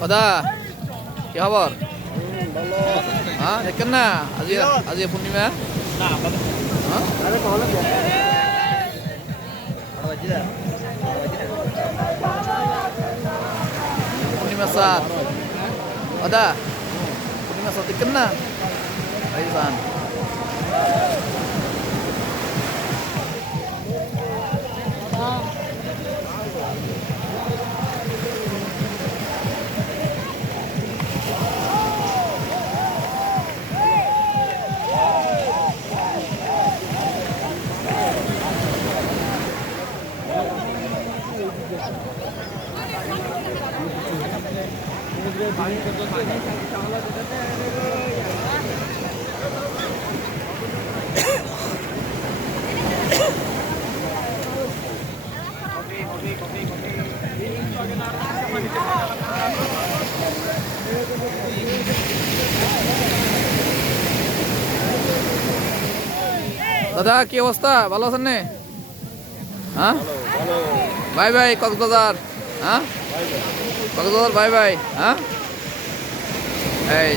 দাদা কি খবর? হ্যাঁ দেখেন না আজকে পূর্ণিমা। পূর্ণিমা সাত দাদা, পূর্ণিমা সাত দেখেন না এই যান। দাদা কি অবস্থা, ভালো আছেন নে? হ্যাঁ বাই বাই কক্সবাজার। হ্যাঁ কক্সবাজার বাই বাই। হ্যাঁ এই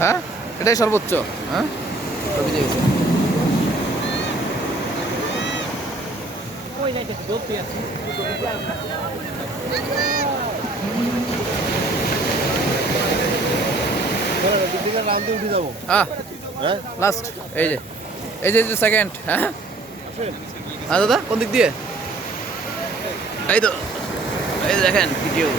হ্যাঁ এটাই সর্বোচ্চ। হ্যাঁ লাস্ট এই যে সেকেন্ড। হ্যাঁ দাদা কোন দিক দিয়ে? এই তো এই দেখেন ভিডিও।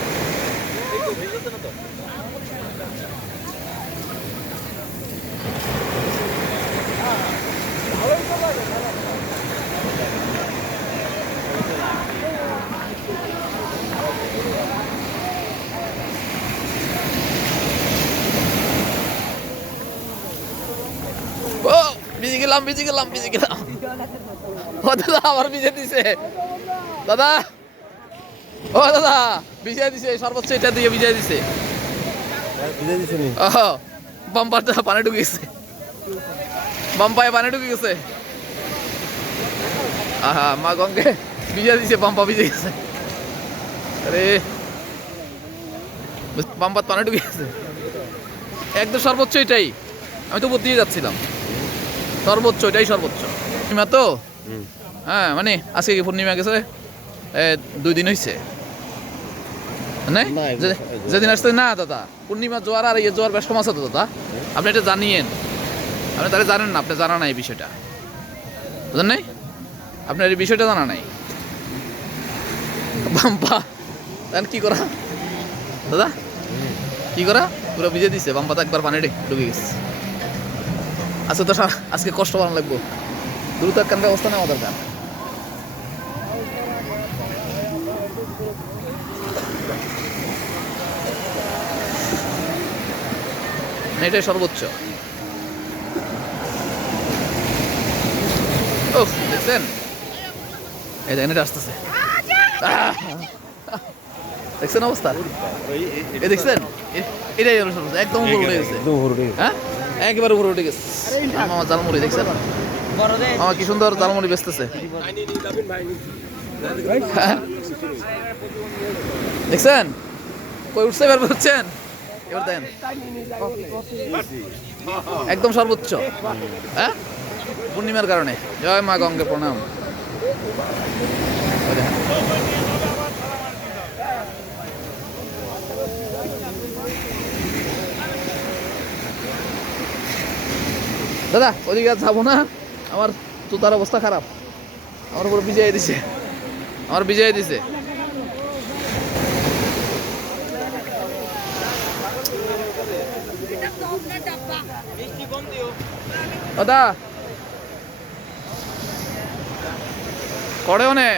ও ভিজে গেলাম ও দাদা আবার ভিজে দিছে দাদা। ও দাদা ভিজে দিছে, সর্বোচ্চ এটা দিয়ে ভিজে দিছে। বাম্পারটা পানি ঢুকে গেছে, বাম্পায় পানি ঢুকে গেছে। আহা মা গঙ্গে ভিজে দিছে, বাম্পা ভিজে গেছে। আরে বাম্পার পানি ঢুকে গেছে একদম সর্বোচ্চ এটাই। আমি তো উপর দিয়ে যাচ্ছিলাম, সর্বোচ্চ এটাই সর্বোচ্চ পূর্ণিমা তো। হ্যাঁ মানে আজকে কি পূর্ণিমা গেছে 2 দিন হয়েছে যেদিন আসছে না দাদা। পূর্ণিমা জোয়ার আর জোয়ার বেশ কম আছে তো দাদা, আপনি এটা জানিয়েন। আপনি তাহলে জানেন না, আপনি জানা নাই এই বিষয়টা, বুঝলেন নাই? আপনার এই বিষয়টা জানা নাই। বাম্পা তাহলে কি করা দাদা, কি করা? পুরো ভিজে দিছে, বাম্পাতে একবার পানি ঢুকে গেছে। আজকে তো আজকে কষ্ট বানানো লাগবো, দ্রুত একখান ব্যবস্থা নেওয়া দরকার। এটাই সর্বোচ্চ। ও দেখছেন, এই দেখেন এটা আসতেছে, দেখছেন অবস্থা? এই দেখছেন এটাই সর্বোচ্চ, একদম উপরে উঠে গেছে। হ্যাঁ একেবারে উপরে উঠে গেছে। আমার জালমুড়ি দেখছেন, আমার কি সুন্দর জালমুড়ি বেচতেছে। দেখছেন কই উঠছে, বের করছেন এবার দেন একদম সর্বোচ্চ। হ্যাঁ পূর্ণিমার কারণে। জয় মা গঙ্গে প্রণাম। দাদা ওদিকে আর যাবো না, আমার জুতার অবস্থা খারাপ, আমার উপর বিজয় দিছে, আমার বিজয় দিছে। দাদা কড়ে অনে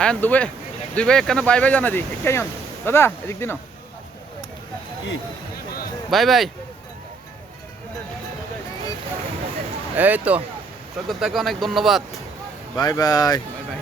আয়ন দুই ভাই একখানে বাই বাই জানা দি একাই অন দাদা এদিক দিন কি বাই বাই। এই তো সৈকত দাকে অনেক ধন্যবাদ। Bye bye. Bye bye.